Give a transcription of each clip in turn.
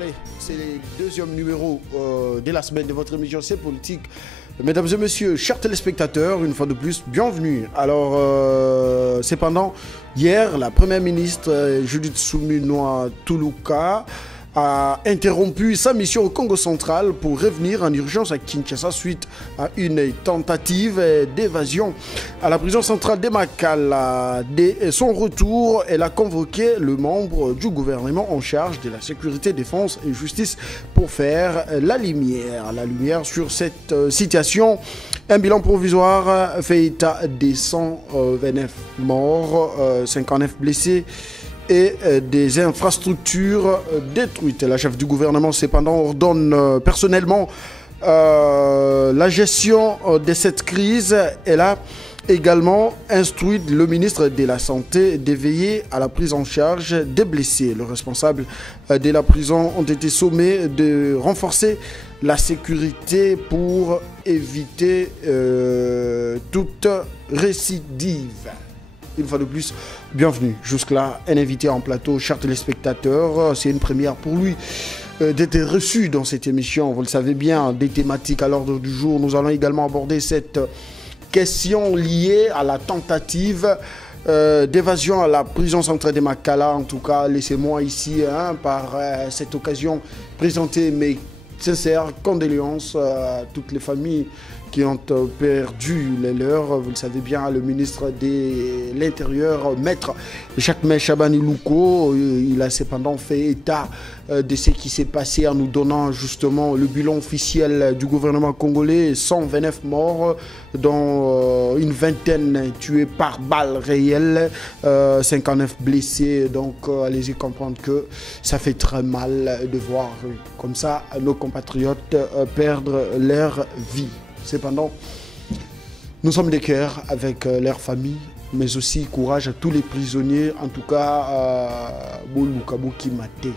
Allez, c'est le deuxième numéro de la semaine de votre émission C'est Politique. Mesdames et messieurs, chers téléspectateurs, une fois de plus, bienvenue. Alors, cependant, hier, la première ministre Judith Suminwa Tuluka a interrompu sa mission au Congo central pour revenir en urgence à Kinshasa suite à une tentative d'évasion à la prison centrale de Makala. Dès son retour, elle a convoqué le membre du gouvernement en charge de la sécurité, défense et justice pour faire la lumière sur cette situation. Un bilan provisoire fait état des 129 morts, 59 blessés et des infrastructures détruites. La chef du gouvernement, cependant, ordonne personnellement la gestion de cette crise. Elle a également instruit le ministre de la Santé de veiller à la prise en charge des blessés. Les responsables de la prison ont été sommés de renforcer la sécurité pour éviter toute récidive. Une fois de plus, bienvenue. Jusque-là, un invité en plateau, chers téléspectateurs. C'est une première pour lui d'être reçu dans cette émission. Vous le savez bien, des thématiques à l'ordre du jour. Nous allons également aborder cette question liée à la tentative d'évasion à la prison centrale de Makala. En tout cas, laissez-moi ici, par cette occasion, présenter mes sincères condoléances à toutes les familles qui ont perdu les leurs. Vous le savez bien, le ministre de l'Intérieur, maître Jacques Chabani Louko, il a cependant fait état de ce qui s'est passé en nous donnant justement le bilan officiel du gouvernement congolais. 129 morts, dont une vingtaine tués par balles réelles, 59 blessés. Donc allez-y comprendre que ça fait très mal de voir comme ça nos compatriotes perdre leur vie. Cependant, nous sommes des cœurs avec leurs familles, mais aussi courage à tous les prisonniers. En tout cas, Bolukabo Kimate,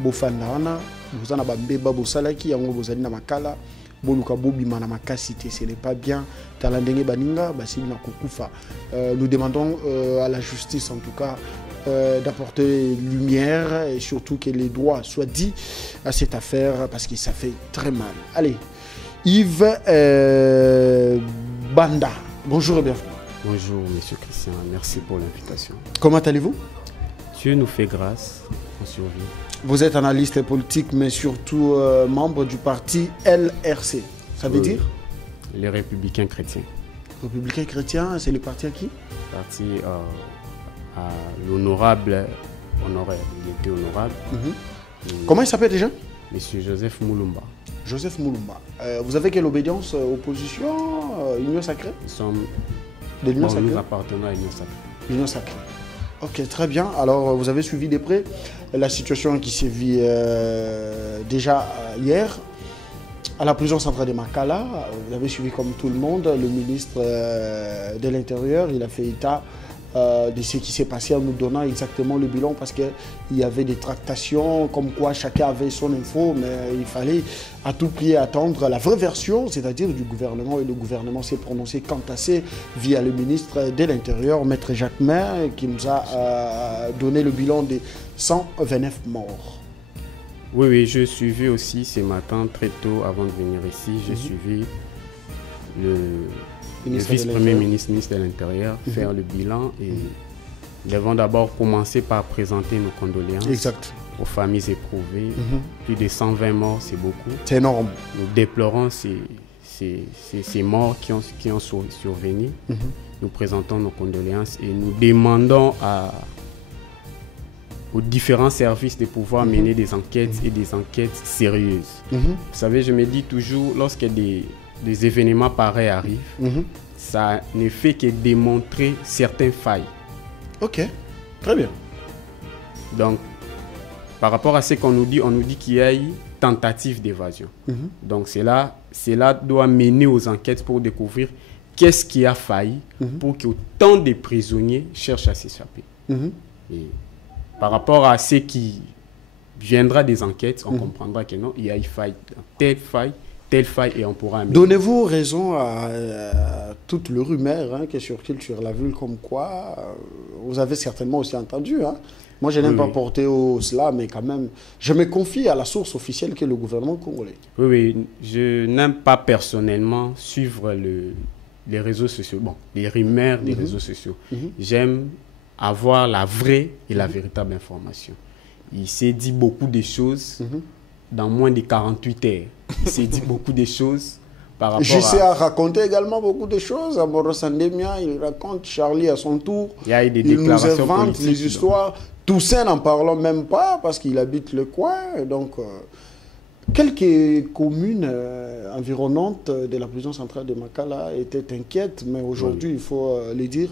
Bofandana, Bozana Bambeba Bosalaki, Yango Bozali na Makala, Bolukabo Bimana Makasite, ce n'est pas bien. Talandenge Baninga, Basili na Kukufa. Nous demandons à la justice, en tout cas, d'apporter lumière et surtout que les droits soient dits à cette affaire parce que ça fait très mal. Allez. Yves Banda, bonjour et bienvenue. Bonjour Monsieur Christian, merci pour l'invitation. Comment allez-vous? Dieu nous fait grâce, on survit. Vous êtes analyste politique, mais surtout membre du parti LRC. Ça veut dire? Les Républicains chrétiens. Républicains chrétiens, c'est le parti à qui? Parti à l'honorable honoré. Il était honorable. Comment il s'appelle déjà? Monsieur Joseph Moulumba. Joseph Moulumba. Vous avez quelle obédience? Opposition? Union sacrée? Nous sommes... Nous appartenons à l'Union sacrée. L'Union sacrée. Ok, très bien. Alors, vous avez suivi de près la situation qui s'est vue déjà hier à la prison centrale de Makala. Vous avez suivi comme tout le monde le ministre de l'Intérieur. Il a fait état de ce qui s'est passé en nous donnant exactement le bilan parce qu'il y avait des tractations comme quoi chacun avait son info, mais il fallait à tout prix attendre la vraie version, c'est-à-dire du gouvernement, et le gouvernement s'est prononcé quant à ça via le ministre de l'Intérieur, maître Jacques Maire, qui nous a donné le bilan des 129 morts. Oui, je suivis aussi ce matin très tôt avant de venir ici, j'ai suivi le vice-premier ministre de l'Intérieur faire le bilan et nous devons d'abord commencer par présenter nos condoléances aux familles éprouvées. Plus de 120 morts, c'est beaucoup. C'est énorme. Nous déplorons ces morts qui ont survenu. Nous présentons nos condoléances et nous demandons aux différents services de pouvoir mener des enquêtes et des enquêtes sérieuses. Vous savez, je me dis toujours, lorsque des événements pareils arrivent, ça ne fait que démontrer certaines failles. Ok, très bien. Donc, par rapport à ce qu'on nous dit qu'il y a eu tentative d'évasion. Donc, cela doit mener aux enquêtes pour découvrir qu'est-ce qui a failli pour qu'autant de prisonniers cherchent à s'échapper. Et par rapport à ce qui viendra des enquêtes, on comprendra que non, il y a eu faille, telle faille et on pourra... Donnez-vous raison à toute le rumeur qui circule sur la ville comme quoi, vous avez certainement aussi entendu, Moi, je n'aime pas porter cela, mais quand même, je me confie à la source officielle qui est le gouvernement congolais. Oui, oui, je n'aime pas personnellement suivre les réseaux sociaux, bon, les rumeurs des réseaux sociaux. J'aime avoir la vraie et la véritable information. Il s'est dit beaucoup de choses dans moins de 48 heures. Il s'est dit beaucoup de choses par rapport JC a raconté également beaucoup de choses. Amoro Sandemia, il raconte, Charlie à son tour. Il y a eu des il déclarations nous invente politiques, les histoires. Toussaint n'en parlons même pas parce qu'il habite le coin. Donc, quelques communes environnantes de la prison centrale de Makala étaient inquiètes, mais aujourd'hui, il faut le dire,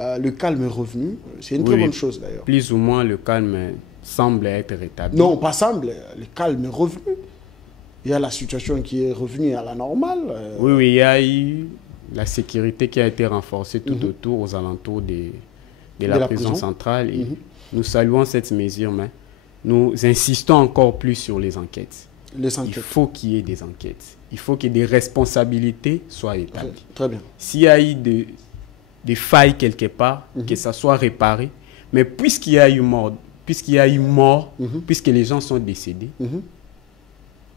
le calme est revenu. C'est une très bonne chose d'ailleurs. Plus ou moins, le calme semble être rétabli. Non, pas semble, le calme est revenu. Il y a la situation qui est revenue à la normale. Oui, oui, il y a eu la sécurité qui a été renforcée tout autour, aux alentours de la prison centrale. Et nous saluons cette mesure, mais nous insistons encore plus sur les enquêtes. Il faut qu'il y ait des enquêtes. Il faut que des responsabilités soient établies. Très bien. S'il y a eu des failles quelque part, que ça soit réparé. Mais puisqu'il y a eu mort, puisque les gens sont décédés,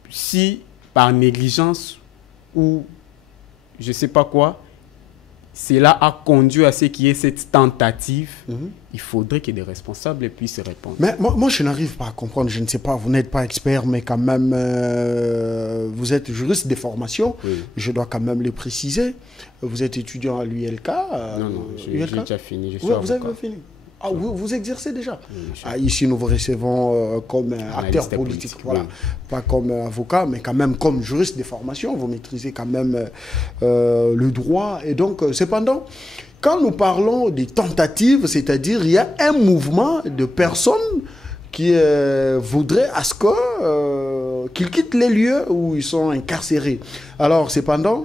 si par négligence ou je ne sais pas quoi, cela a conduit à ce qu'il y ait cette tentative, il faudrait que des responsables puissent répondre. Mais moi, je n'arrive pas à comprendre, je ne sais pas, vous n'êtes pas expert, mais quand même, vous êtes juriste de formation, je dois quand même le préciser. Vous êtes étudiant à l'ULK. Non, j'ai déjà fini, je suis avocat. Vous avez fini. Ah, vous exercez déjà. Ici, nous vous recevons comme acteur politique, voilà. Pas comme avocat, mais quand même comme juriste de formation. Vous maîtrisez quand même le droit. Et donc, cependant, quand nous parlons des tentatives, c'est-à-dire il y a un mouvement de personnes qui voudraient à ce qu'ils quittent les lieux où ils sont incarcérés. Alors, cependant,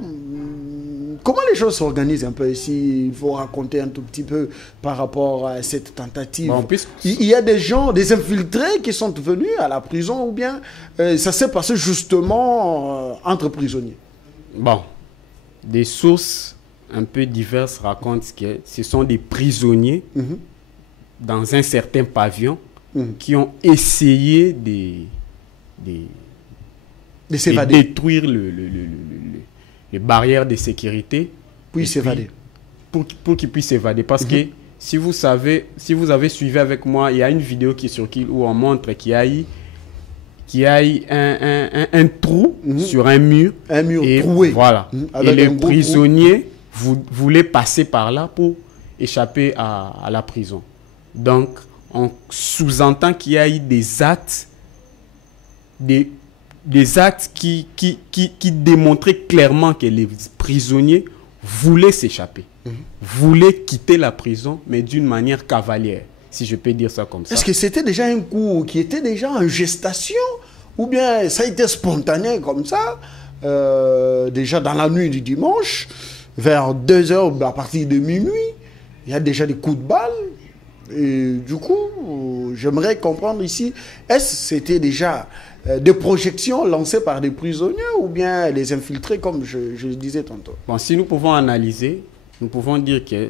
comment les choses s'organisent un peu ici? Il faut raconter un tout petit peu par rapport à cette tentative. Bon, il y a des gens, des infiltrés qui sont venus à la prison ou bien ça s'est passé justement entre prisonniers? Bon, des sources un peu diverses racontent que ce sont des prisonniers dans un certain pavillon qui ont essayé de détruire les barrières de sécurité. Puis s'évader. Pour qu'ils puissent s'évader. Parce que si vous avez suivi avec moi, il y a une vidéo qui circule où on montre qu'il y a eu un trou sur un mur. Un mur troué. Voilà. Et les prisonniers voulaient passer par là pour échapper à la prison. Donc, on sous-entend qu'il y a eu des actes qui démontraient clairement que les prisonniers voulaient s'échapper, voulaient quitter la prison, mais d'une manière cavalière, si je peux dire ça comme ça. Est-ce que c'était déjà un coup qui était déjà en gestation ou bien ça a été spontané comme ça, déjà dans la nuit du dimanche, vers 2 heures à partir de minuit, il y a déjà des coups de balle. Et du coup, j'aimerais comprendre ici, est-ce que c'était déjà des projections lancées par des prisonniers ou bien les infiltrés, comme je le disais tantôt? Bon, si nous pouvons analyser, nous pouvons dire que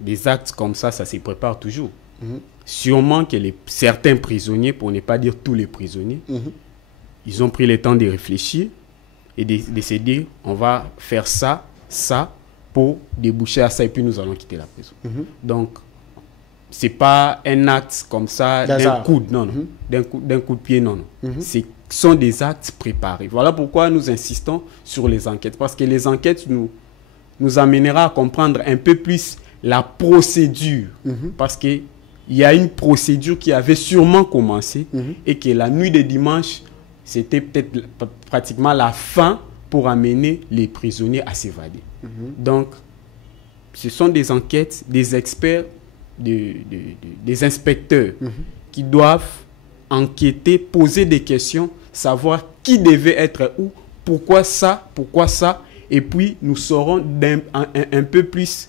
des actes comme ça se prépare toujours. Sûrement que certains prisonniers, pour ne pas dire tous les prisonniers, ils ont pris le temps de réfléchir et de se dire, on va faire ça, pour déboucher à ça et puis nous allons quitter la prison. Donc, c'est pas un acte comme ça d'un coup, d'un coup de pied, non. Ce sont des actes préparés. Voilà pourquoi nous insistons sur les enquêtes, parce que les enquêtes nous amènera à comprendre un peu plus la procédure, parce que il y a une procédure qui avait sûrement commencé et que la nuit de dimanche, c'était peut-être pratiquement la fin pour amener les prisonniers à s'évader. Donc, ce sont des enquêtes, des experts, des inspecteurs qui doivent enquêter, poser des questions, savoir qui devait être où, pourquoi ça, et puis nous saurons un peu plus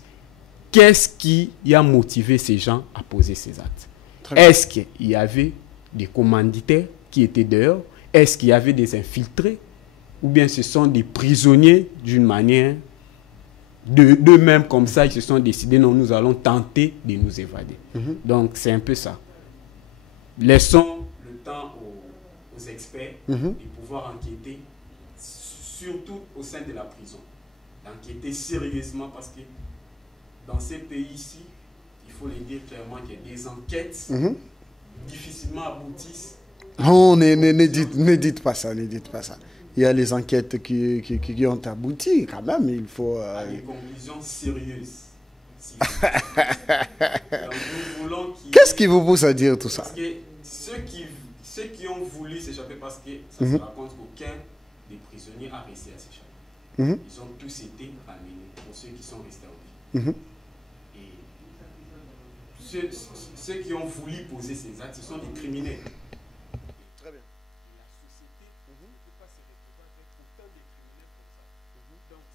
qu'est-ce qui a motivé ces gens à poser ces actes. Est-ce qu'il y avait des commanditaires qui étaient dehors? Est-ce qu'il y avait des infiltrés? Ou bien ce sont des prisonniers d'une manière d'eux-mêmes comme ça, ils se sont décidés, non, nous allons tenter de nous évader. Donc c'est un peu ça. laissons le temps aux experts de pouvoir enquêter, surtout au sein de la prison. D'enquêter sérieusement parce que dans ces pays-ci, il faut le dire clairement qu'il y a des enquêtes difficilement aboutissent. Oh, ne dites pas ça, ne dites pas ça. Il y a les enquêtes qui ont abouti quand même, il faut... À des conclusions sérieuses. Donc, nous voulons qu'est-ce qui vous pousse à dire tout ça? Parce que ceux qui ont voulu s'échapper, parce que ça se raconte qu'aucun des prisonniers a réussi à s'échapper. Ils ont tous été ramenés pour ceux qui sont restés en vie. Et ceux qui ont voulu poser ces actes, ce sont des criminels. Très bien. La société ne peut pas se retrouver avec autant de criminels comme ça. Donc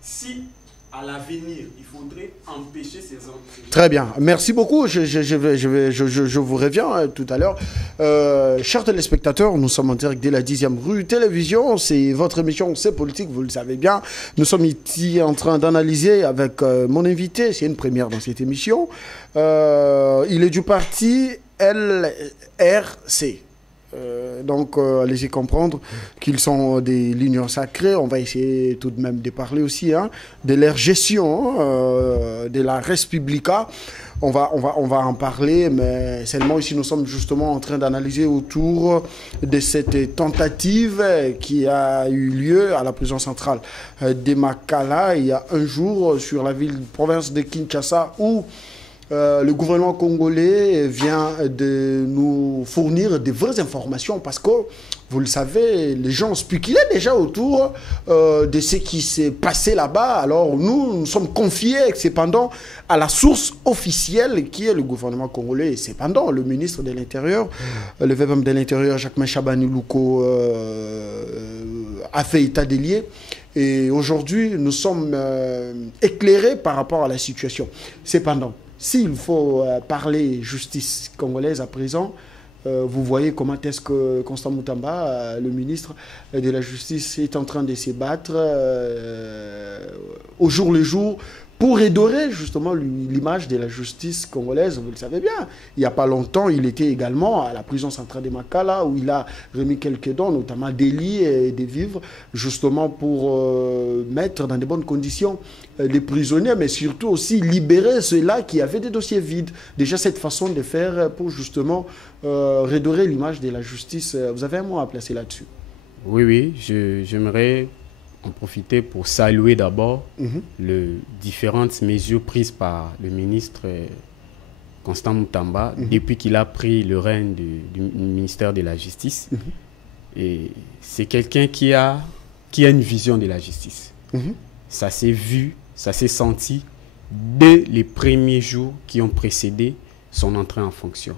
si à l'avenir, il faudrait empêcher ces hommes. Très bien. Merci beaucoup. Je vous reviens tout à l'heure. Chers téléspectateurs, nous sommes en direct dès la 10e rue Télévision. C'est votre émission, c'est politique, vous le savez bien. Nous sommes ici en train d'analyser avec mon invité. C'est une première dans cette émission. Il est du parti LRC. Donc, allez-y comprendre qu'ils sont des lignes sacrées. On va essayer tout de même de parler aussi de leur gestion, de la Respublica. On va en parler, mais seulement ici, nous sommes justement en train d'analyser autour de cette tentative qui a eu lieu à la prison centrale de Makala il y a un jour sur la province de Kinshasa où le gouvernement congolais vient de nous fournir de vraies informations parce que, vous le savez, les gens spéculaient déjà autour de ce qui s'est passé là-bas. Alors nous sommes confiés cependant à la source officielle qui est le gouvernement congolais. Et cependant, le ministre de l'Intérieur, le VPM de l'Intérieur, Jacques Chabani Louko, a fait état des lieux. Et aujourd'hui, nous sommes éclairés par rapport à la situation. Cependant, s'il faut parler justice congolaise à présent, vous voyez comment est-ce que Constant Moutamba, le ministre de la Justice, est en train de se battre au jour le jour pour redorer justement l'image de la justice congolaise. Vous le savez bien, il n'y a pas longtemps, il était également à la prison centrale de Makala où il a remis quelques dons, notamment des lits et des vivres, justement pour mettre dans de bonnes conditions les prisonniers, mais surtout aussi libérer ceux-là qui avaient des dossiers vides. Déjà cette façon de faire pour justement redorer l'image de la justice. Vous avez un mot à placer là-dessus? Oui, j'aimerais en profiter pour saluer d'abord les différentes mesures prises par le ministre Constant Moutamba depuis qu'il a pris le règne du ministère de la Justice. Et c'est quelqu'un qui a une vision de la justice. Ça s'est vu, ça s'est senti dès les premiers jours qui ont précédé son entrée en fonction.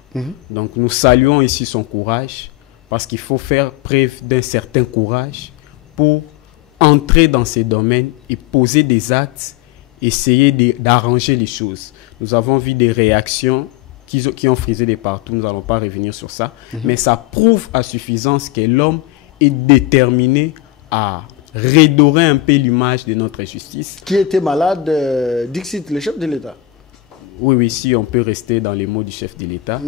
Donc nous saluons ici son courage parce qu'il faut faire preuve d'un certain courage pour entrer dans ces domaines et poser des actes, essayer d'arranger les choses. Nous avons vu des réactions qui ont frisé de partout, nous n'allons pas revenir sur ça, mais ça prouve à suffisance que l'homme est déterminé à redorer un peu l'image de notre justice. Qui était malade, Dixit, le chef de l'État? Oui, si on peut rester dans les mots du chef de l'État,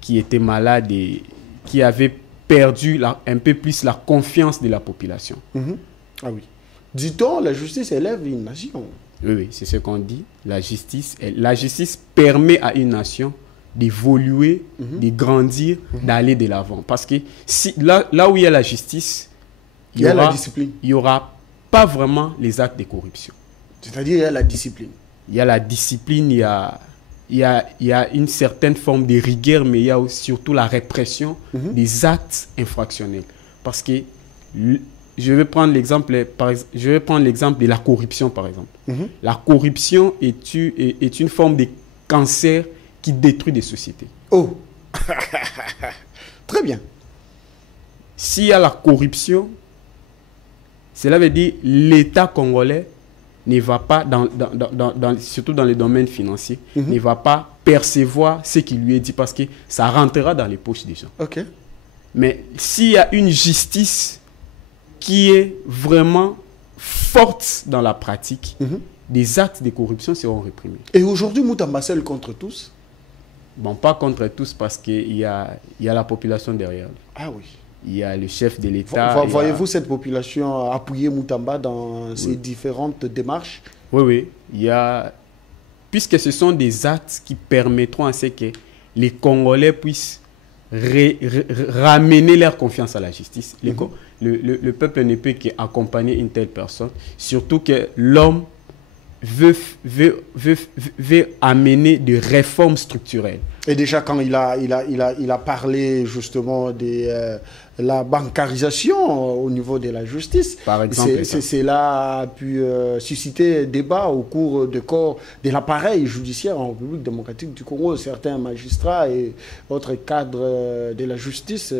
qui était malade et qui avait perdu un peu plus la confiance de la population. Ah oui. Dit-on, la justice élève une nation. Oui, c'est ce qu'on dit. La justice permet à une nation d'évoluer, de grandir, d'aller de l'avant. Parce que là où il y a la justice, il y a la discipline. Il n'y aura pas vraiment les actes de corruption. C'est-à-dire il y a la discipline. Il y a la discipline, il y a une certaine forme de rigueur, mais il y a surtout la répression des actes infractionnels. Parce que je vais prendre l'exemple de la corruption, par exemple. La corruption est une forme de cancer qui détruit des sociétés. Oh. Très bien. S'il y a la corruption, cela veut dire l'État congolais ne va pas, surtout dans les domaines financiers, ne va pas percevoir ce qui lui est dit parce que ça rentrera dans les poches des gens. Okay. Mais s'il y a une justice qui est vraiment forte dans la pratique, des actes de corruption seront réprimés. Et aujourd'hui, Moutamba seul contre tous? Bon, pas contre tous parce qu'il y a la population derrière. Ah oui. Il y a le chef de l'État. Voyez-vous cette population appuyer Moutamba dans ses différentes démarches? Oui, oui. Il y a... Puisque ce sont des actes qui permettront à ce que les Congolais puissent ramener leur confiance à la justice. Le peuple ne peut qu'accompagner une telle personne. Surtout que l'homme veut amener des réformes structurelles. Et déjà, quand il a parlé justement de la bancarisation au niveau de la justice, par exemple, cela a pu susciter débat au cours de l'appareil judiciaire en République démocratique du Congo. Certains magistrats et autres cadres de la justice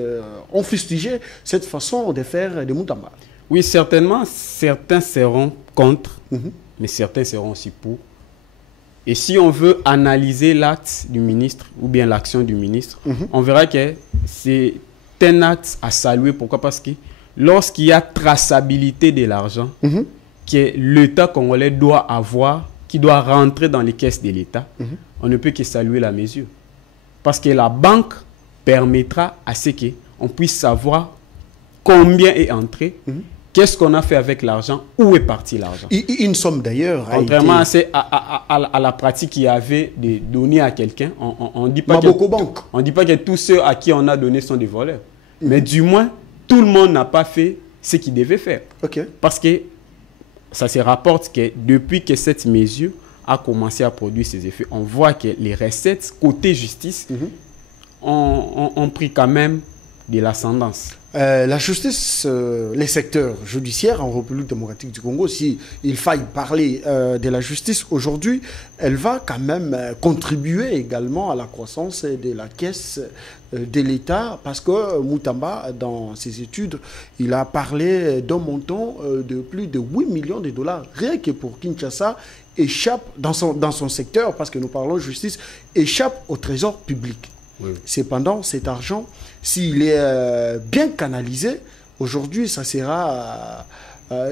ont fustigé cette façon de faire de Moutamba. Oui, certainement, certains seront contre, mais certains seront aussi pour. Et si on veut analyser l'acte du ministre ou bien l'action du ministre, on verra que c'est un acte à saluer. Pourquoi? Parce que lorsqu'il y a traçabilité de l'argent que l'État congolais doit avoir, qui doit rentrer dans les caisses de l'État, on ne peut que saluer la mesure. Parce que la banque permettra à ce qu'on puisse savoir combien est entré, qu'est-ce qu'on a fait avec l'argent, où est parti l'argent. Une somme d'ailleurs. Contrairement à la pratique qu'il y avait de donner à quelqu'un, on ne dit pas que tous ceux à qui on a donné sont des voleurs. Mais du moins, tout le monde n'a pas fait ce qu'il devait faire. Parce que ça se rapporte que depuis que cette mesure a commencé à produire ses effets, on voit que les recettes côté justice ont pris quand même de l'ascendance. La justice, les secteurs judiciaires en République démocratique du Congo, s'il faille parler de la justice aujourd'hui, elle va quand même contribuer également à la croissance de la caisse de l'État, parce que Moutamba, dans ses études, il a parlé d'un montant de plus de 8 millions de dollars, rien que pour Kinshasa, échappe dans son secteur, parce que nous parlons de justice, échappe au trésor public. Cependant, cet argent, s'il est bien canalisé, aujourd'hui, ça sera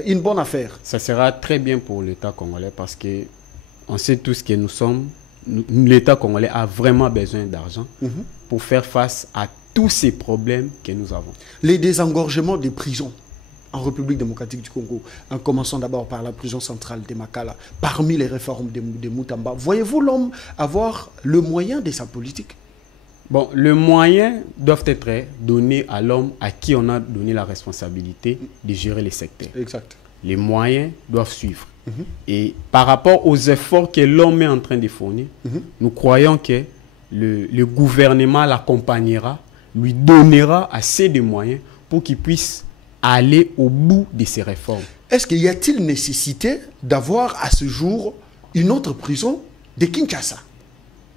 une bonne affaire. Ça sera très bien pour l'État congolais parce que on sait tous que nous sommes, l'État congolais a vraiment besoin d'argent pour faire face à tous ces problèmes que nous avons. Les désengorgements des prisons en République démocratique du Congo, en commençant d'abord par la prison centrale de Makala, parmi les réformes de Moutamba, voyez-vous l'homme avoir le moyen de sa politique? Bon, le moyen doit être donné à l'homme à qui on a donné la responsabilité de gérer les secteurs. Exact. Les moyens doivent suivre. Et par rapport aux efforts que l'homme est en train de fournir, nous croyons que le gouvernement l'accompagnera, lui donnera assez de moyens pour qu'il puisse aller au bout de ces réformes. Est-ce qu'il y a-t-il nécessité d'avoir à ce jour une autre prison de Kinshasa?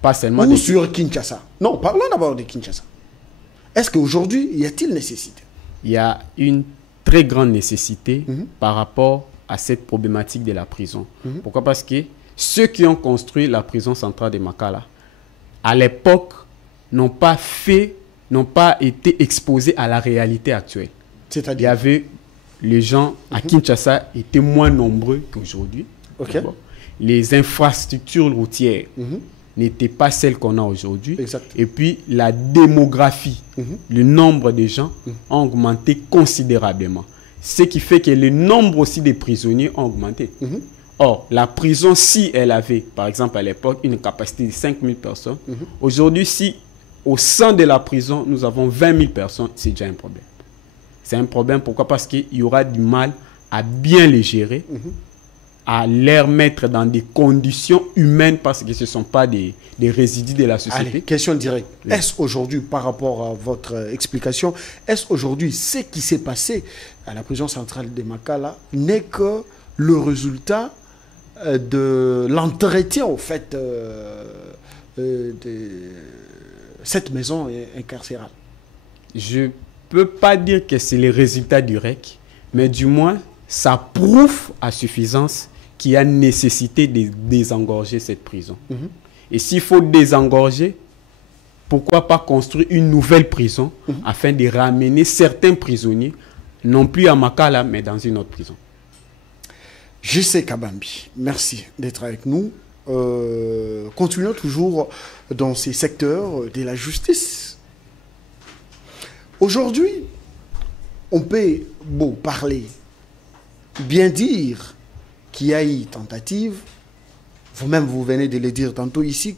Pas seulement ou sur Kinshasa. Non, parlons d'abord de Kinshasa. Est-ce qu'aujourd'hui, y a-t-il nécessité? Il y a une très grande nécessité par rapport à cette problématique de la prison. Pourquoi? Parce que ceux qui ont construit la prison centrale de Makala, à l'époque, n'ont pas été exposés à la réalité actuelle. C'est-à-dire? Il y avait les gens à Kinshasa étaient moins nombreux qu'aujourd'hui. Les infrastructures routières n'étaient pas celles qu'on a aujourd'hui. Et puis, la démographie, le nombre de gens a augmenté considérablement. Ce qui fait que le nombre aussi des prisonniers a augmenté. Or, la prison, si elle avait, par exemple à l'époque, une capacité de 5000 personnes, aujourd'hui, si au sein de la prison, nous avons 20 000 personnes, c'est déjà un problème. C'est un problème, pourquoi? Parce qu'il y aura du mal à bien les gérer, à les mettre dans des conditions humaines parce que ce ne sont pas des résidus de la société. Allez, question directe. Oui. Est-ce aujourd'hui, par rapport à votre explication, est-ce aujourd'hui ce qui s'est passé à la prison centrale de Makala n'est que le résultat de l'entretien au fait de cette maison incarcérale? Je ne peux pas dire que c'est le résultat du REC, mais du moins, ça prouve à suffisance qu'il y a nécessité de désengorger cette prison. Et s'il faut désengorger, pourquoi pas construire une nouvelle prison afin de ramener certains prisonniers, non plus à Makala, mais dans une autre prison. J.C. Kabambi, merci d'être avec nous. continuons toujours dans ces secteurs de la justice. Aujourd'hui, on peut beau parler, bien dire qu'il y a eu tentative, vous-même vous venez de le dire tantôt ici,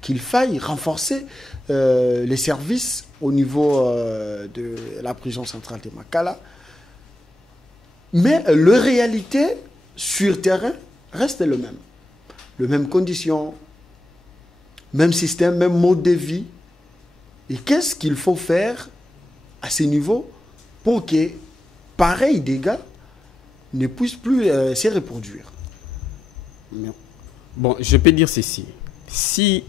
qu'il faille renforcer les services au niveau de la prison centrale de Makala. Mais la réalité sur terrain reste le même. Les mêmes conditions, même système, même mode de vie. Et qu'est-ce qu'il faut faire à ce niveau pour que pareils dégâts ne puissent plus se reproduire? Bon, je peux dire ceci. Si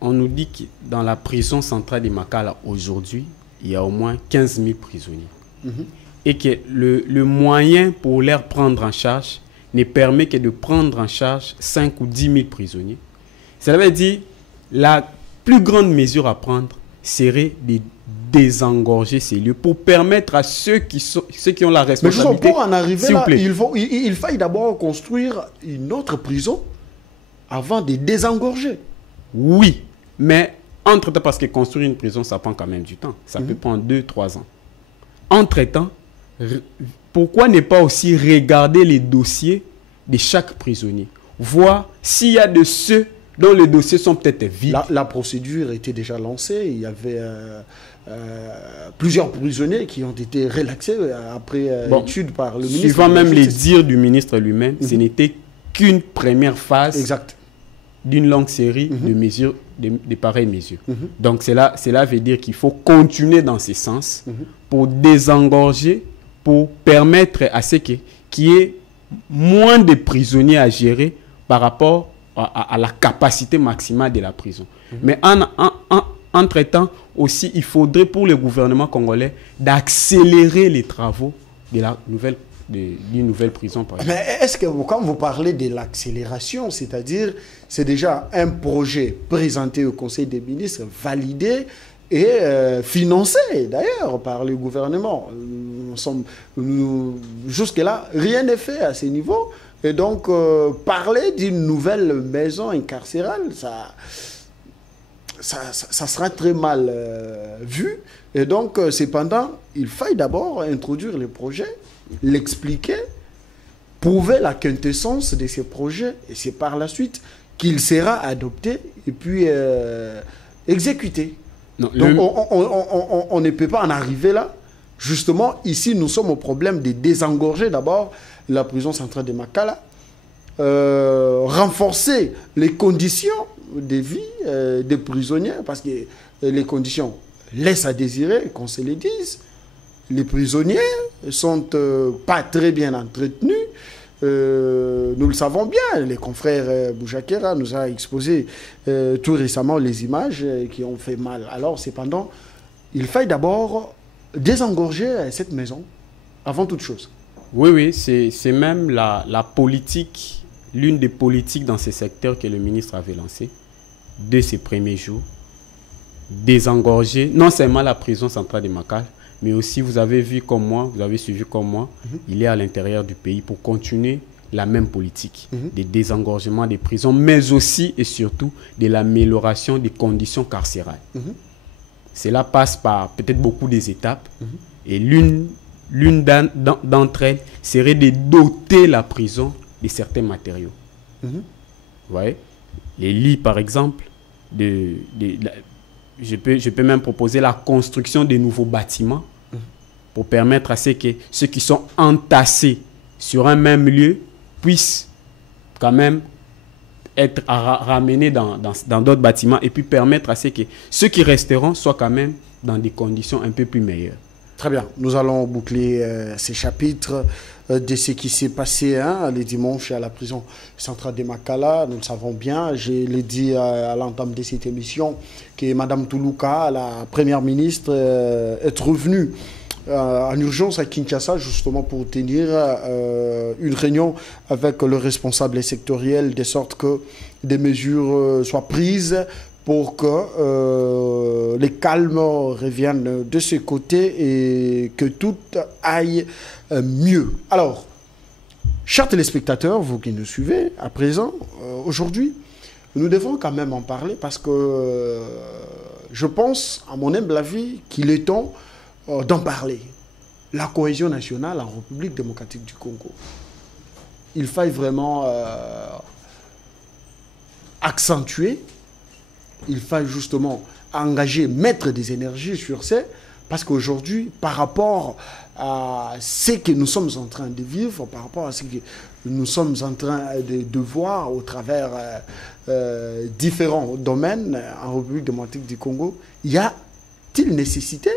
on nous dit que dans la prison centrale de Makala, aujourd'hui, il y a au moins 15 000 prisonniers. Et que le moyen pour les prendre en charge ne permet que de prendre en charge 5 ou 10 000 prisonniers. Cela veut dire la plus grande mesure à prendre serait de désengorger ces lieux pour permettre à ceux qui ont la responsabilité... Mais pour en arriver là, il faille d'abord construire une autre prison avant de désengorger. Oui, mais entre-temps, parce que construire une prison, ça prend quand même du temps. Ça peut prendre 2-3 ans. Entre-temps, pourquoi ne pas aussi regarder les dossiers de chaque prisonnier? Voir s'il y a de ceux dont les dossiers sont peut-être vides. La procédure était déjà lancée. Il y avait plusieurs prisonniers qui ont été relaxés après étude par le ministre. Suivant même les dires du ministre lui-même, ce n'était qu'une première phase d'une longue série de mesures, de pareilles mesures. Donc cela veut dire qu'il faut continuer dans ce sens pour désengorger, pour permettre à ce qu'il y ait moins de prisonniers à gérer par rapport à la capacité maximale de la prison. Mais entre-temps, aussi, il faudrait pour le gouvernement congolais d'accélérer les travaux de la d'une nouvelle prison. Par exemple. Mais est-ce que quand vous parlez de l'accélération, c'est-à-dire c'est déjà un projet présenté au Conseil des ministres, validé et financé d'ailleurs par le gouvernement. Jusque-là, rien n'est fait à ce niveau. Et donc, parler d'une nouvelle maison incarcérale, ça sera très mal vu. Et donc, cependant, il faille d'abord introduire le projet, l'expliquer, prouver la quintessence de ces projets, et c'est par la suite qu'il sera adopté et puis exécuté. Non, donc, on ne peut pas en arriver là. Justement, ici, nous sommes au problème de désengorger d'abord la prison centrale de Makala, renforcer les conditions de vie des prisonniers, parce que les conditions laissent à désirer, qu'on se le dise. Les prisonniers ne sont pas très bien entretenus. Nous le savons bien, les confrères Boujakera nous a exposé tout récemment les images qui ont fait mal. Alors, cependant, il faille d'abord désengorger cette maison, avant toute chose. Oui, c'est même la politique, l'une des politiques dans ces secteurs que le ministre avait lancé dès ses premiers jours. Désengorger non seulement la prison centrale de Makala, mais aussi, vous avez vu comme moi, vous avez suivi comme moi, il est à l'intérieur du pays pour continuer la même politique de désengorgement des prisons, mais aussi et surtout de l'amélioration des conditions carcérales. Cela passe par peut-être beaucoup des étapes, et l'une d'entre elles serait de doter la prison de certains matériaux. Vous voyez, les lits par exemple, je peux même proposer la construction de nouveaux bâtiments pour permettre à ceux qui sont entassés sur un même lieu puissent quand même être ramenés dans d'autres bâtiments et puis permettre à ceux qui resteront soient quand même dans des conditions un peu plus meilleures. Très bien. Nous allons boucler ces chapitres de ce qui s'est passé le dimanche à la prison centrale de Makala. Nous le savons bien. Je l'ai dit à l'entame de cette émission que Mme Toulouka, la première ministre, est revenue en urgence à Kinshasa justement pour tenir une réunion avec le responsable sectoriel de sorte que des mesures soient prises pour que les calmes reviennent de ce côté et que tout aille mieux. Alors, chers téléspectateurs, vous qui nous suivez à présent, aujourd'hui, nous devons quand même en parler parce que je pense, à mon humble avis, qu'il est temps d'en parler. La cohésion nationale en République démocratique du Congo. Il faille vraiment accentuer, il faille justement engager, mettre des énergies sur ça, parce qu'aujourd'hui, par rapport à ce que nous sommes en train de vivre, par rapport à ce que nous sommes en train de voir au travers différents domaines en République démocratique du Congo, y a-t-il nécessité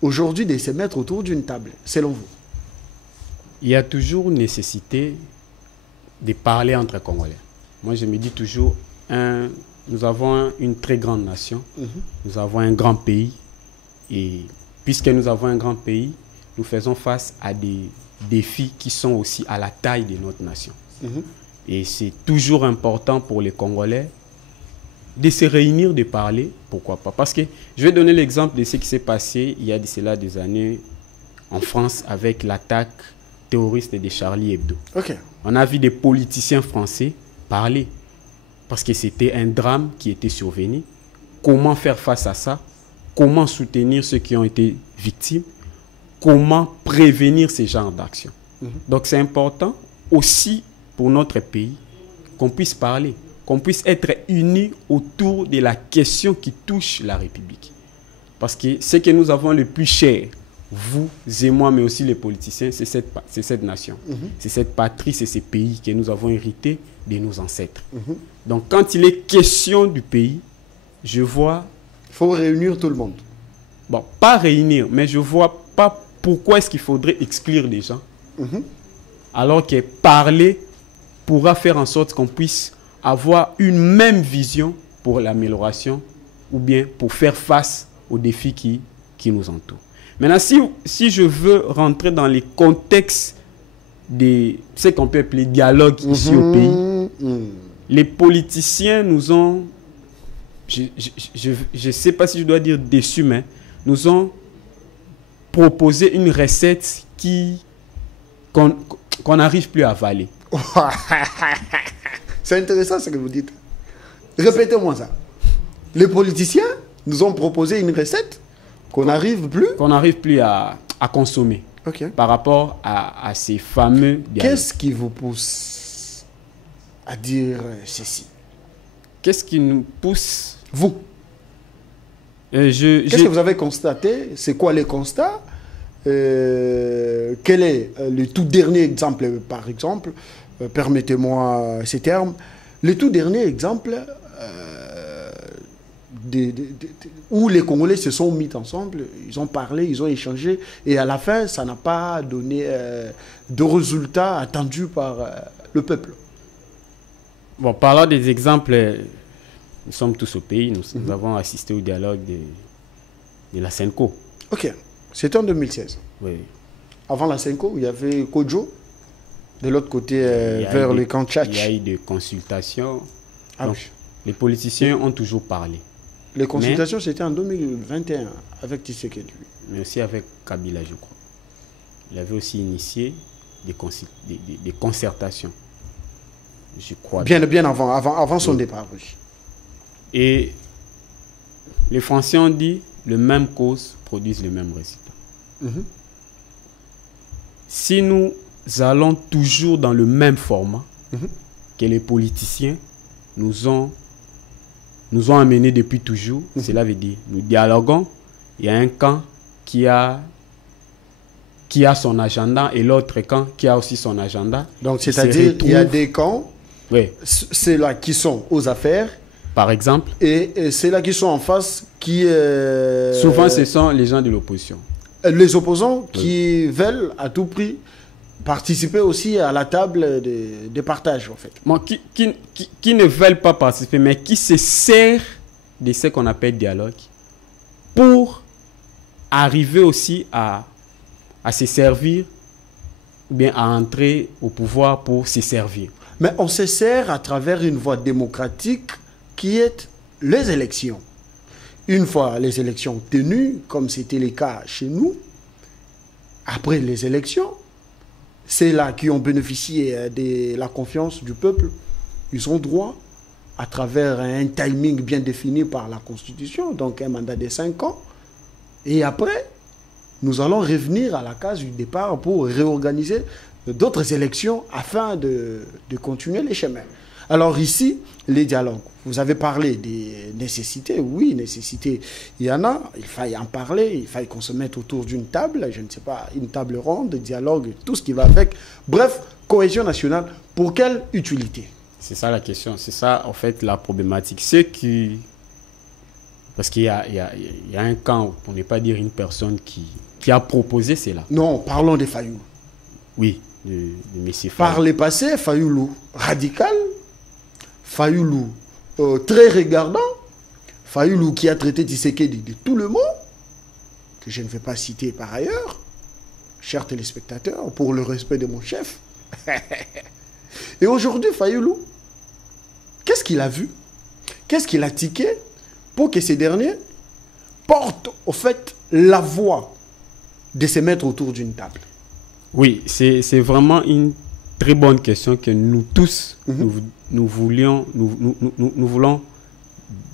aujourd'hui de se mettre autour d'une table, selon vous? Il y a toujours nécessité de parler entre Congolais. Moi, je me dis toujours, nous avons une très grande nation, nous avons un grand pays, et puisque nous avons un grand pays, nous faisons face à des défis qui sont aussi à la taille de notre nation. Et c'est toujours important pour les Congolais de se réunir, de parler, pourquoi pas. Parce que je vais donner l'exemple de ce qui s'est passé il y a de cela des années en France avec l'attaque terroriste de Charlie Hebdo. On a vu des politiciens français parler parce que c'était un drame qui était survenu. Comment faire face à ça? Comment soutenir ceux qui ont été victimes? Comment prévenir ces genres d'actions? Donc c'est important aussi pour notre pays qu'on puisse parler, qu'on puisse être unis autour de la question qui touche la République. Parce que ce que nous avons le plus cher, vous et moi, mais aussi les politiciens, c'est cette nation. C'est cette patrie, c'est ces pays que nous avons hérité de nos ancêtres. Donc quand il est question du pays, je vois... Il faut réunir tout le monde. Bon, pas réunir, mais je ne vois pas pourquoi est-ce qu'il faudrait exclure des gens. Alors que parler pourra faire en sorte qu'on puisse avoir une même vision pour l'amélioration ou bien pour faire face aux défis qui nous entourent. Maintenant, si je veux rentrer dans les contextes de ce qu'on peut appeler dialogue ici au pays, les politiciens nous ont, je ne sais pas si je dois dire déçus, mais nous ont proposé une recette qu'on n'arrive plus à avaler. C'est intéressant ce que vous dites. Répétez-moi ça. Les politiciens nous ont proposé une recette qu'on n'arrive plus à consommer par rapport à ces fameux dialogues. Qu'est-ce qui vous pousse à dire ceci? Qu'est-ce qui nous pousse? Vous. Qu'est-ce que vous avez constaté? C'est quoi les constats? Quel est le tout dernier exemple, par exemple, permettez-moi ces termes, le tout dernier exemple où les Congolais se sont mis ensemble, ils ont parlé, ils ont échangé, et à la fin, ça n'a pas donné de résultats attendus par le peuple. Bon, parlant des exemples, nous sommes tous au pays, nous avons assisté au dialogue de la Senko. Ok, c'était en 2016. Oui. Avant la Senko, il y avait Kodjo, de l'autre côté, vers le camp Tchatch. Il y a eu des consultations. Ah donc, oui. Les politiciens ont toujours parlé. Les consultations, c'était en 2021 avec Tshisekedi. Mais aussi avec Kabila, je crois. Il avait aussi initié des concertations. Je crois. Bien avant son départ, oui. Et les Français ont dit les mêmes causes produisent le même résultat. Si nous allons toujours dans le même format que les politiciens nous ont amenés depuis toujours, cela veut dire nous dialoguons, il y a un camp qui a son agenda et l'autre camp qui a aussi son agenda. Donc c'est-à-dire qu'il y a des camps, c'est là qui sont aux affaires, par exemple, et c'est là qui sont en face qui... souvent ce sont les gens de l'opposition. Les opposants qui veulent à tout prix participer aussi à la table de partage, en fait. Bon, qui ne veulent pas participer, mais qui se servent de ce qu'on appelle dialogue pour arriver aussi à se servir ou bien à entrer au pouvoir pour se servir. Mais on se sert à travers une voie démocratique qui est les élections. Une fois les élections tenues, comme c'était le cas chez nous, après les élections, c'est là qui ont bénéficié de la confiance du peuple. Ils ont droit à travers un timing bien défini par la Constitution, donc un mandat de 5 ans. Et après, nous allons revenir à la case du départ pour réorganiser d'autres élections afin de continuer les chemins. Alors ici, les dialogues. Vous avez parlé des nécessités. Oui, nécessités, il y en a. Il faille en parler. Il faille qu'on se mette autour d'une table. Je ne sais pas, une table ronde, dialogue, tout ce qui va avec. Bref, cohésion nationale. Pour quelle utilité? C'est ça la question. C'est ça, en fait, la problématique. C'est que... Parce qu'il y a un camp, pour ne pas dire une personne qui a proposé cela. Non, parlons des Fayoulou. Oui, de M. Fayoulou. Par le passé, Fayoulou radical, Fayoulou très regardant, Fayoulou qui a traité Tshisekedi de tout le monde, que je ne vais pas citer par ailleurs, chers téléspectateurs, pour le respect de mon chef. Et aujourd'hui, Fayoulou, qu'est-ce qu'il a vu? Qu'est-ce qu'il a tiqué pour que ces derniers portent, au fait, la voix de se mettre autour d'une table? Oui, c'est vraiment une très bonne question que nous tous, nous voulons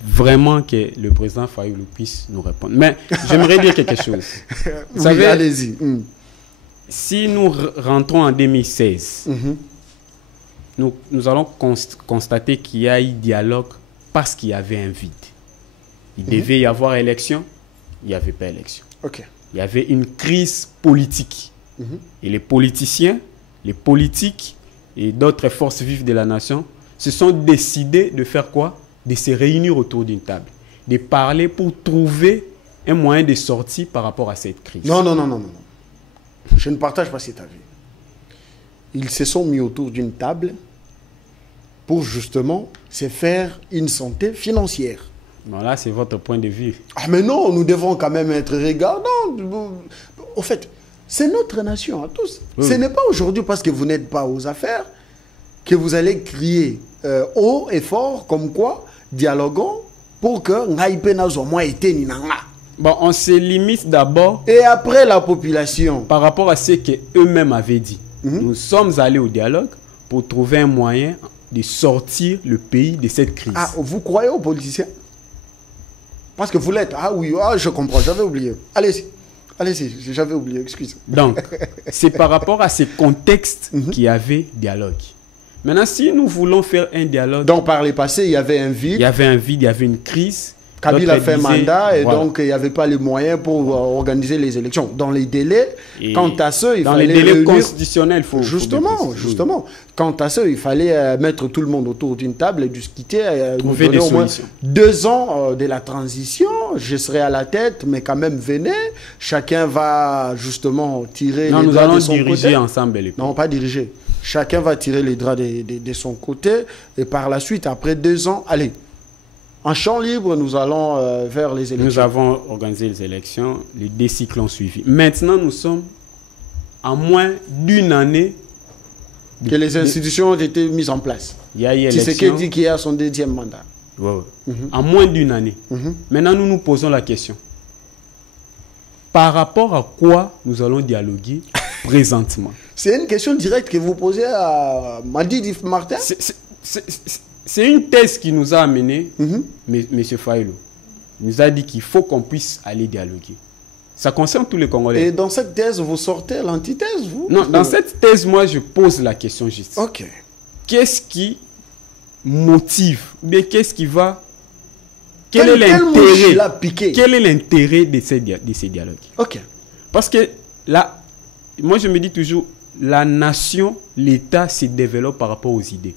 vraiment que le président Fayoulou puisse nous répondre. Mais j'aimerais dire quelque chose. Vous savez, allez-y. Si nous rentrons en 2016, nous allons constater qu'il y a eu dialogue parce qu'il y avait un vide. Il devait y avoir élection, il n'y avait pas élection. Okay. Il y avait une crise politique. Et les politiciens, les politiques et d'autres forces vives de la nation se sont décidés de faire quoi? De se réunir autour d'une table, de parler pour trouver un moyen de sortie par rapport à cette crise. Non. Je ne partage pas cet avis. Ils se sont mis autour d'une table pour justement se faire une santé financière. Bon, là, c'est votre point de vue. Ah mais non, nous devons quand même être regardants. Au fait, c'est notre nation à tous. Ce n'est pas aujourd'hui parce que vous n'êtes pas aux affaires que vous allez crier haut et fort comme quoi dialoguons pour que Ngaïpena soit moins été ninanga. Bon, on se limite d'abord. Et après la population. Par rapport à ce qu'eux-mêmes avaient dit. Nous sommes allés au dialogue pour trouver un moyen de sortir le pays de cette crise. Ah, vous croyez aux politiciens? Parce que vous l'êtes. Ah oui, je comprends, j'avais oublié. Allez-y, j'avais oublié, excusez. Donc, c'est par rapport à ces contextes qu'il y avait dialogue. Maintenant, si nous voulons faire un dialogue... Donc, par le passé, il y avait un vide. Il y avait un vide, il y avait une crise. Kabila a fait un mandat et donc il n'y avait pas les moyens pour organiser les élections. Dans les délais, quant à ceux, il fallait... Dans les délais constitutionnels, il faut... Justement. Quant à ceux, il fallait mettre tout le monde autour d'une table et discuter. Trouver des solutions. 2 ans de la transition, je serai à la tête, mais quand même, venez. Chacun va justement tirer les draps de son côté. Nous allons diriger ensemble. Non, pas diriger. Chacun va tirer les draps de son côté. Et par la suite, après 2 ans, allez. En champ libre, nous allons vers les élections. Nous avons organisé les élections, les 2 cycles ont suivi. Maintenant, nous sommes à moins d'une année... que les institutions ont été mises en place. Il y a eu élection. Tshisekedi qui a son 2e mandat. En moins d'une année. Maintenant, nous nous posons la question. Par rapport à quoi nous allons dialoguer présentement? C'est une question directe que vous posez à Madi Dif Martin. C'est une thèse qui nous a amené, M. Fayoulou. Il nous a dit qu'il faut qu'on puisse aller dialoguer. Ça concerne tous les Congolais. Et dans cette thèse, vous sortez l'antithèse, vous? Non, dans cette thèse, moi, je pose la question juste. Ok. Qu'est-ce qui mais qu'est-ce qui va... Quel est l'intérêt? Quel est l'intérêt de ces dialogues? Ok. Parce que là, moi, je me dis toujours, la nation, l'État se développe par rapport aux idées.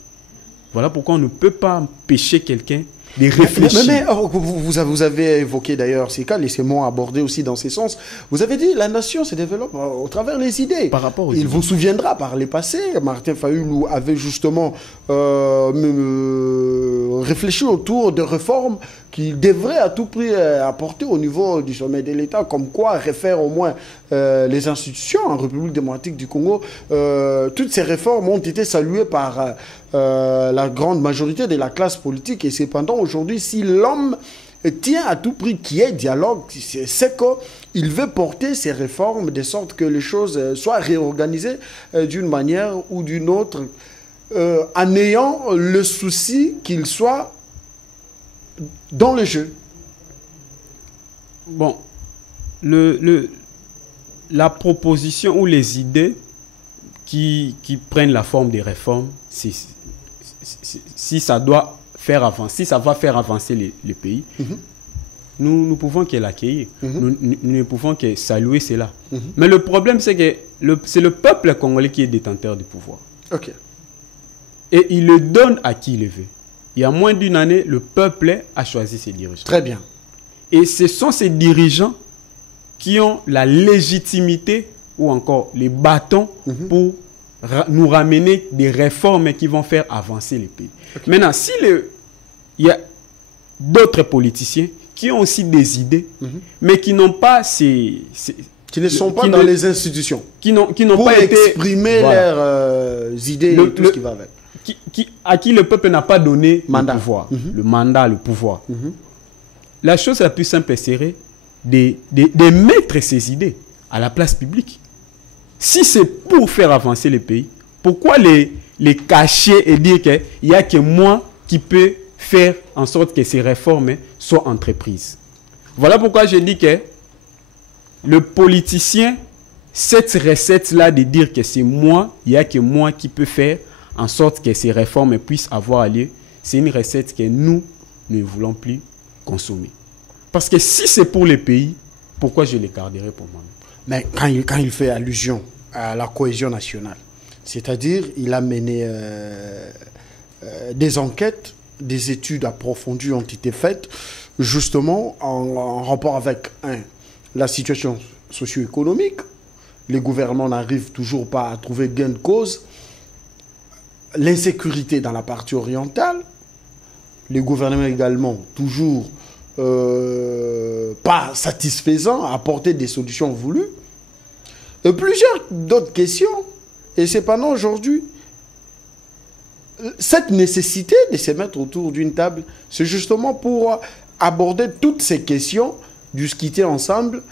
Voilà pourquoi on ne peut pas empêcher quelqu'un de réfléchir. Mais vous avez évoqué d'ailleurs ces cas, laissez-moi aborder aussi dans ces sens. Vous avez dit la nation se développe au travers des idées. Par rapport aux idées. Il vous souviendra par les passés, Martin Fayoulou avait justement réfléchi autour de réformes qu'il devrait à tout prix apporter au niveau du sommet de l'État, comme quoi refaire au moins les institutions en République démocratique du Congo. Toutes ces réformes ont été saluées par la grande majorité de la classe politique et cependant aujourd'hui, si l'homme tient à tout prix qu'il y ait dialogue, c'est qu'il veut porter ces réformes de sorte que les choses soient réorganisées d'une manière ou d'une autre en ayant le souci qu'il soit dans le jeu? Bon, la proposition ou les idées qui prennent la forme des réformes, si ça doit faire avancer, si ça va faire avancer le pays, nous ne pouvons que l'accueillir. Nous ne pouvons que saluer cela. Mais le problème, c'est que c'est le peuple congolais qui est détenteur du pouvoir. Ok. Et il le donne à qui il le veut. Il y a moins d'une année, le peuple a choisi ses dirigeants. Très bien. Et ce sont ces dirigeants qui ont la légitimité ou encore les bâtons pour nous ramener des réformes qui vont faire avancer le pays. Okay. Maintenant, il y a d'autres politiciens qui ont aussi des idées, mais qui n'ont pas qui ne sont pas dans les institutions. Qui n'ont pas été exprimer leurs idées et tout ce qui va avec. À qui le peuple n'a pas donné le pouvoir. Le mandat, le pouvoir. La chose la plus simple serait de mettre ces idées à la place publique. Si c'est pour faire avancer le pays, pourquoi les cacher et dire qu'il n'y a que moi qui peux faire en sorte que ces réformes soient entreprises? Voilà pourquoi je dis que le politicien, cette recette-là de dire que c'est moi, il n'y a que moi qui peux faire en sorte que ces réformes puissent avoir lieu, c'est une recette que nous ne voulons plus consommer. Parce que si c'est pour les pays, pourquoi je les garderai pour moi-même? Mais quand il fait allusion à la cohésion nationale, c'est-à-dire il a mené des enquêtes, des études approfondies ont été faites, justement en rapport avec la situation socio-économique. Les gouvernements n'arrivent toujours pas à trouver gain de cause. L'insécurité dans la partie orientale. Les gouvernements également toujours pas satisfaisants à apporter des solutions voulues. Et plusieurs d'autres questions. Et cependant, aujourd'hui, cette nécessité de se mettre autour d'une table, c'est justement pour aborder toutes ces questions, discuter ensemble.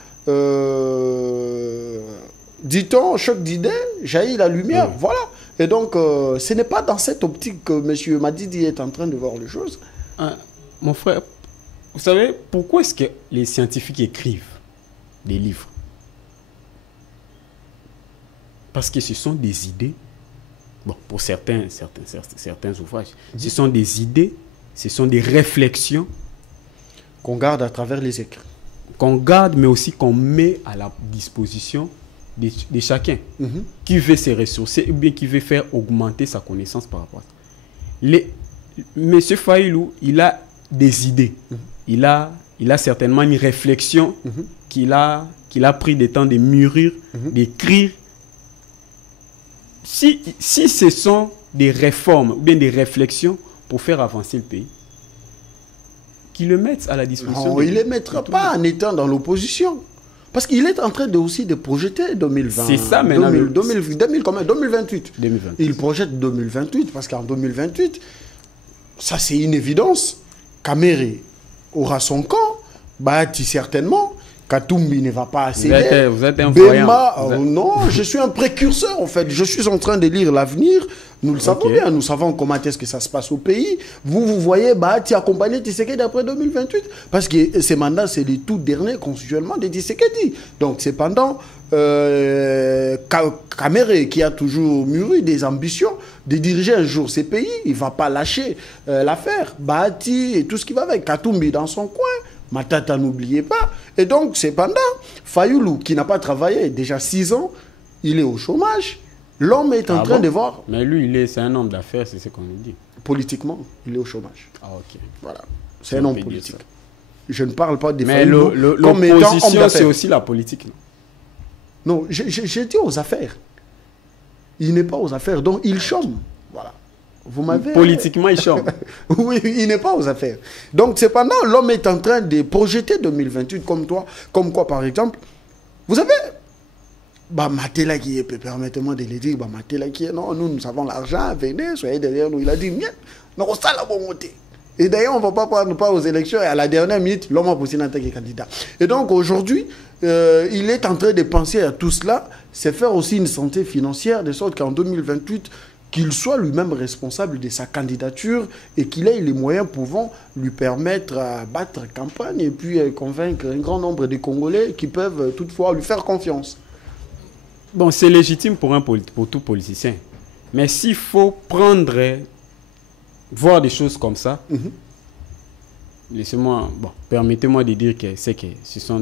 Dit-on, choc d'idées, jaillit la lumière. Voilà. Et donc, ce n'est pas dans cette optique que M. Madidi est en train de voir les choses. Mon frère, vous savez, pourquoi est-ce que les scientifiques écrivent des livres? Parce que ce sont des idées. Bon, pour certains ouvrages, ce sont des idées, ce sont des réflexions. Qu'on garde à travers les écrits. Qu'on garde, mais aussi qu'on met à la disposition de chacun qui veut se ressourcer ou bien qui veut faire augmenter sa connaissance par rapport à ça. Monsieur Fayulu, il a des idées. Il a certainement une réflexion qu'il a pris le temps de mûrir, d'écrire. Si ce sont des réformes ou bien des réflexions pour faire avancer le pays, qu'ils le mettent à la disposition. Non, il ne les mettra pas en étant dans l'opposition. Parce qu'il est en train aussi de projeter 2020. C'est ça maintenant. 2028. Il projette 2028 parce qu'en 2028, ça c'est une évidence. Kamere aura son camp, Bahati certainement. Katumbi ne va pas céder. Vous êtes un voyant. Non, je suis un précurseur en fait. Je suis en train de lire l'avenir. Nous le savons bien. Nous savons comment est-ce que ça se passe au pays. Vous voyez Bahati accompagner Tshisekedi après 2028. Parce que ces mandats, c'est les tout derniers constitutionnellement de Tshisekedi. Donc c'est pendant Kamere qui a toujours mûri des ambitions de diriger un jour ces pays. Il ne va pas lâcher l'affaire. Bahati et tout ce qui va avec. Katumbi dans son coin. Matata, n'oubliez pas. Et donc, cependant, Fayulu, qui n'a pas travaillé déjà 6 ans, il est au chômage. L'homme est en train de voir... Mais lui, c'est un homme d'affaires, c'est ce qu'on lui dit. Politiquement, il est au chômage. Ah, ok. Voilà. C'est un homme politique. Je ne parle pas des mais l'opposition, c'est aussi la politique. Non, j'ai dit aux affaires. Il n'est pas aux affaires, donc il chôme. Voilà. Vous m'avez... Politiquement, il chôme. Oui, il n'est pas aux affaires. Donc, cependant, l'homme est en train de projeter 2028 comme toi. Comme quoi, par exemple, vous savez, Matela qui est, permettez-moi de le dire, Matela qui est, non, nous avons l'argent, venez, soyez derrière nous. Il a dit, non, ça la bonté. Et d'ailleurs, on ne va pas prendre part aux élections et à la dernière minute, l'homme a posé en tant que candidat. Et donc, aujourd'hui, il est en train de penser à tout cela, c'est faire aussi une santé financière, de sorte qu'en 2028, qu'il soit lui-même responsable de sa candidature et qu'il ait les moyens pouvant lui permettre à battre campagne et puis convaincre un grand nombre de Congolais qui peuvent toutefois lui faire confiance. Bon, c'est légitime pour tout politicien. Mais s'il faut voir des choses comme ça, permettez-moi de dire que ce sont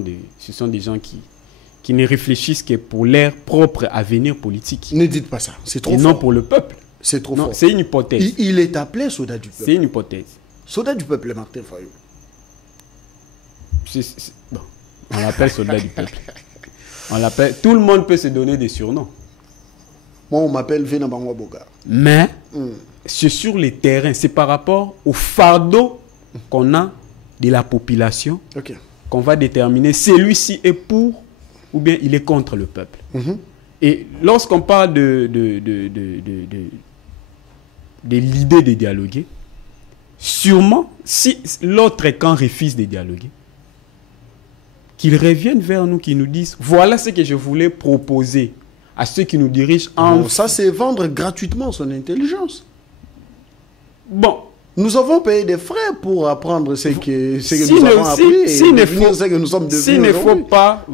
des gens qui ne réfléchissent que pour leur propre avenir politique. Ne dites pas ça, c'est trop fort. Et non pour le peuple. C'est trop fort. C'est une hypothèse. Il est appelé soldat du peuple. C'est une hypothèse. Soldat du peuple, Martin Fayulu. Bon, on l'appelle soldat du peuple. Tout le monde peut se donner des surnoms. Moi, on m'appelle Vena Bangwa Boga. Mais, c'est sur les terrains. C'est par rapport au fardeau qu'on a de la population qu'on va déterminer celui-ci est pour ou bien il est contre le peuple. Et lorsqu'on parle de l'idée de dialoguer, sûrement, si l'autre camp refuse de dialoguer, qu'ils reviennent vers nous, qu'ils nous disent, voilà ce que je voulais proposer à ceux qui nous dirigent. Ça, c'est vendre gratuitement son intelligence. Bon. Nous avons payé des frais pour apprendre ce que nous avons appris s'il ne faut, ce que nous sommes devenus. S'il ne faut pas...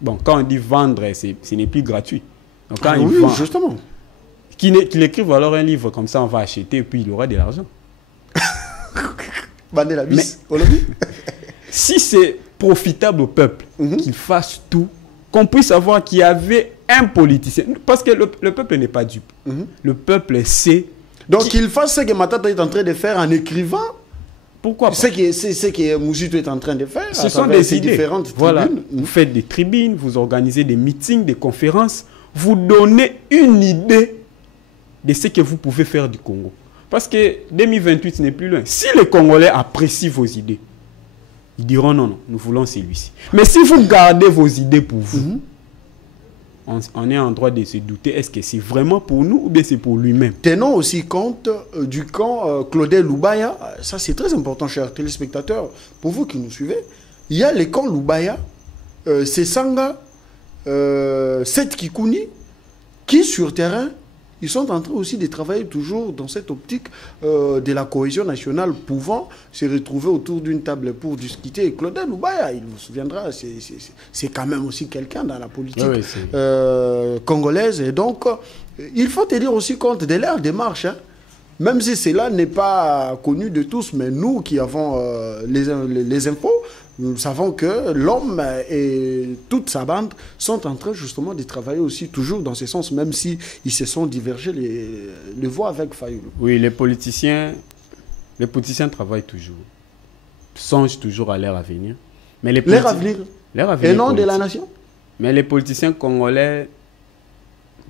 Bon, quand on dit vendre, ce n'est plus gratuit. Donc quand il vend, justement. Qu'il écrive alors un livre, comme ça on va acheter et puis il aura de l'argent. Mais si c'est profitable au peuple, qu'il fasse tout, qu'on puisse savoir qu'il y avait un politicien. Parce que le peuple n'est pas dupe. Le peuple sait... Donc il fasse ce que Matata est en train de faire en écrivant. Pourquoi pas? Ce que Mouzito est en train de faire. Ce sont des idées. Différentes voilà. tribunes. Vous faites des tribunes, vous organisez des meetings, des conférences. Vous donnez une idée de ce que vous pouvez faire du Congo. Parce que 2028 n'est plus loin. Si les Congolais apprécient vos idées, ils diront non, nous voulons celui-ci. Mais si vous gardez vos idées pour vous, on est en droit de se douter, est-ce que c'est vraiment pour nous ou bien c'est pour lui-même? Tenons aussi compte du camp Claudel Loubaya. Ça, c'est très important, chers téléspectateurs. Pour vous qui nous suivez, il y a les camps Loubaya, c'est Sanga, Seth Kikouni, qui sur terrain, ils sont en train aussi de travailler toujours dans cette optique de la cohésion nationale, pouvant se retrouver autour d'une table pour discuter. Claudel Loubaya, il vous souviendra, c'est quand même aussi quelqu'un dans la politique congolaise. Et donc, il faut tenir aussi compte de leur démarche. Même si cela n'est pas connu de tous, mais nous qui avons les infos, nous savons que l'homme et toute sa bande sont en train justement de travailler aussi toujours dans ce sens, même si ils se sont divergés les voix avec Fayulu. Oui, les politiciens travaillent toujours, songent toujours à leur avenir. Mais leur avenir et non de la nation. Mais les politiciens congolais,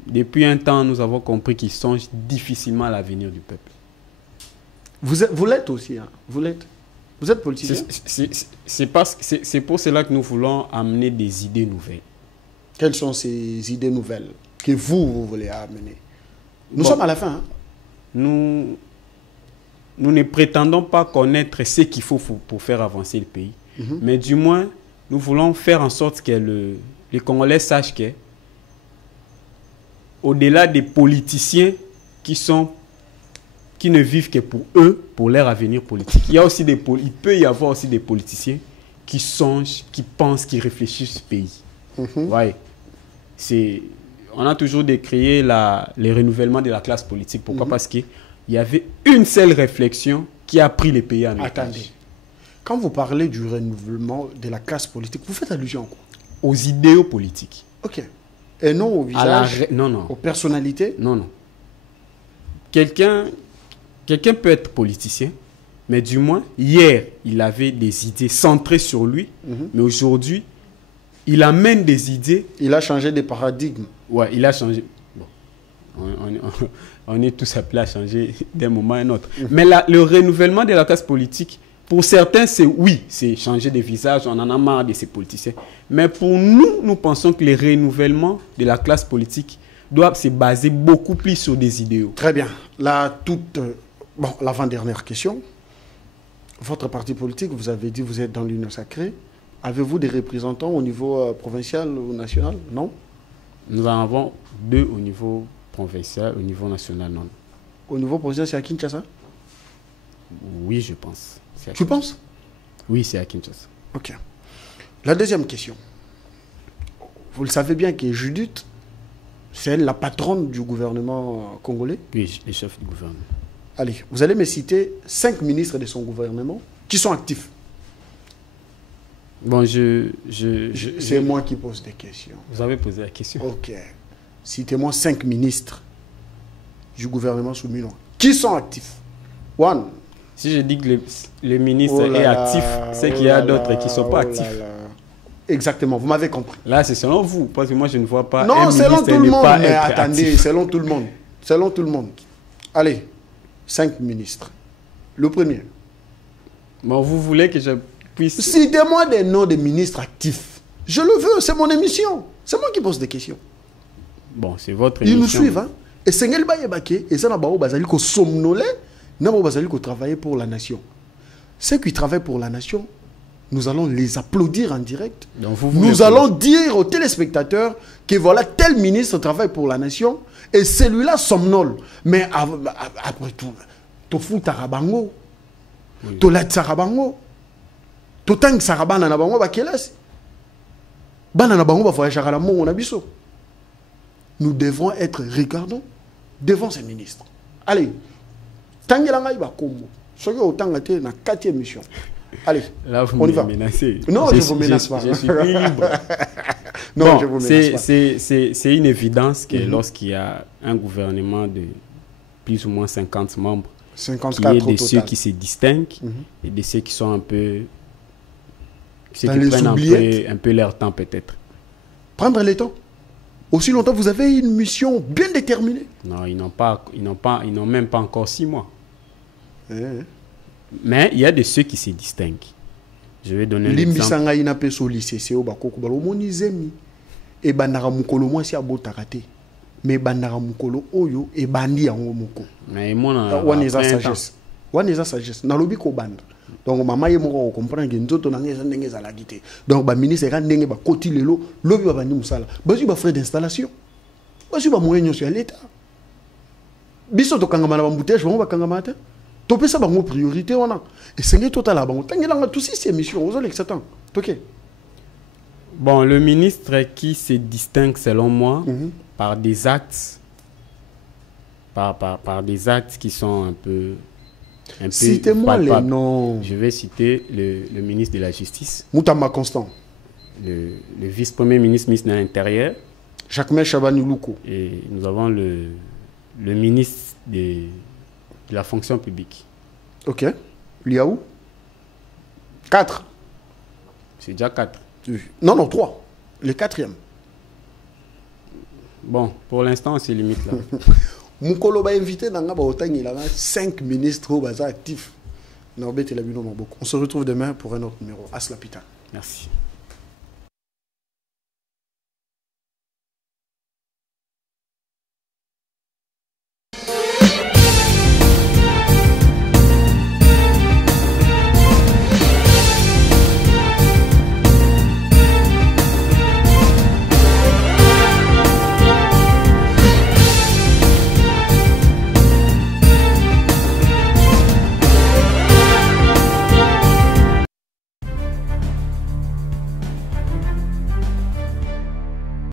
depuis un temps, nous avons compris qu'ils songent difficilement à l'avenir du peuple. Vous l'êtes aussi, hein. Vous êtes politicien. C'est pour cela que nous voulons amener des idées nouvelles. Quelles sont ces idées nouvelles que vous voulez amener? Nous sommes à la fin. Hein. Nous ne prétendons pas connaître ce qu'il faut pour faire avancer le pays. Mais du moins, nous voulons faire en sorte que les Congolais sachent que, au-delà des politiciens qui ne vivent que pour eux, pour leur avenir politique, il peut y avoir aussi des politiciens qui songent, qui pensent, qui réfléchissent ce pays. Ouais. On a toujours décrié le renouvellement de la classe politique. Pourquoi? Parce qu'il y avait une seule réflexion qui a pris les pays en otage. Attendez. Quand vous parlez du renouvellement de la classe politique, vous faites allusion à quoi? Aux idéaux politiques. Ok. Et non au visage, non. aux personnalités? Non. Quelqu'un peut être politicien, mais du moins, hier, il avait des idées centrées sur lui, mais aujourd'hui, il amène des idées. Il a changé de paradigme. Ouais, il a changé. Bon, on est tous appelés à changer d'un moment à un autre. Mais le renouvellement de la classe politique, pour certains, c'est changer de visage, on en a marre de ces politiciens. Mais pour nous, nous pensons que le renouvellement de la classe politique doit se baser beaucoup plus sur des idéaux. Très bien. L'avant-dernière question. Votre parti politique, vous avez dit que vous êtes dans l'Union sacrée. Avez-vous des représentants au niveau provincial ou national? Non? Nous en avons 2 au niveau provincial, au niveau national, non. Au niveau provincial, c'est à Kinshasa? Oui, je pense. Tu penses? Oui, c'est à Kinshasa. Ok. La deuxième question. Vous le savez bien que Judith, c'est elle la patronne du gouvernement congolais? Oui, le chef du gouvernement. Allez, vous allez me citer 5 ministres de son gouvernement qui sont actifs. Bon, c'est moi qui pose des questions. Vous avez posé la question. Ok. Citez-moi 5 ministres du gouvernement Soumilon qui sont actifs. One. Si je dis que le ministre est actif, c'est qu'il y a d'autres qui ne sont pas actifs. Exactement, vous m'avez compris. Là, c'est selon vous, parce que moi, je ne vois pas. Non, selon tout le monde. Mais attendez, selon tout le monde. Selon tout le monde. Allez, 5 ministres. Le premier. Bon, vous voulez que je puisse... Citez-moi des noms de ministres actifs. Je le veux, c'est mon émission. C'est moi qui pose des questions. Bon, c'est votre émission. Ils nous suivent, hein. Et c'est Ngel Bayebake, et ça n'a pas bazali ko somnolé, n'a pas bazali ko travailler pour la nation. Ceux qui travaillent pour la nation, nous allons les applaudir en direct. Donc nous allons dire aux téléspectateurs que voilà, tel ministre travaille pour la nation et celui-là somnole. Mais après tout, tu fous Tarabango, tu l'as Tarabango, tu t'as Sarabana Nabango, Bakelas. Banana Bango va voyager à la mort, on a biso. Nous devons être regardants devant ces ministres. Allez, Tangelanga Iba Kombo, soyez autant gâtés dans la 4e mission. Allez, là, vous on y me va. menacez. Non, je ne vous menace pas. Je suis libre. Non, bon, je vous menace pas. C'est une évidence que lorsqu'il y a un gouvernement de plus ou moins 50 membres, 54 qui est de ceux qui se distinguent et de ceux qui sont un peu... Ceux qui prennent un peu leur temps peut-être. Prendre le temps. Aussi longtemps, vous avez une mission bien déterminée. Non, ils n'ont même pas encore 6 mois. Mais il y a de ceux qui se distinguent. Je vais donner un exemple. Mais bandara mukolo oyo e bandi yango moko. Mais moi wana eza sagesse. Wana eza sagesse. Na lobi ko banda. Donc mama ye moko comprendre que nzoto na ngeza ndenge za la gité. Donc ba ministre ka ndenge ba koti lelo lobi ba bandi musala. Bazu ba frais d'installation. Bazu ba moyen sur l'état. Biso to kangama na bambouteille ba kangama ta. To pesa bango priorité wana. Et sengé total bango. Tangela nga tout ces émissions aux l'exatant. OK. Bon, le ministre qui se distingue selon moi par des actes par des actes qui sont un peu citez-moi les noms. Je vais citer le ministre de la Justice. Moutamba Constant. Le vice-premier ministre de l'Intérieur. Jacques Chabani Louko. Et nous avons le ministre de la fonction publique. Ok. Liaou 4. C'est déjà 4. Non, 3. Le 4e. Bon, pour l'instant, c'est limite là. Moukolo va inviter dans 5 ministres au bazar actifs. On se retrouve demain pour un autre numéro. Aslapita. Merci.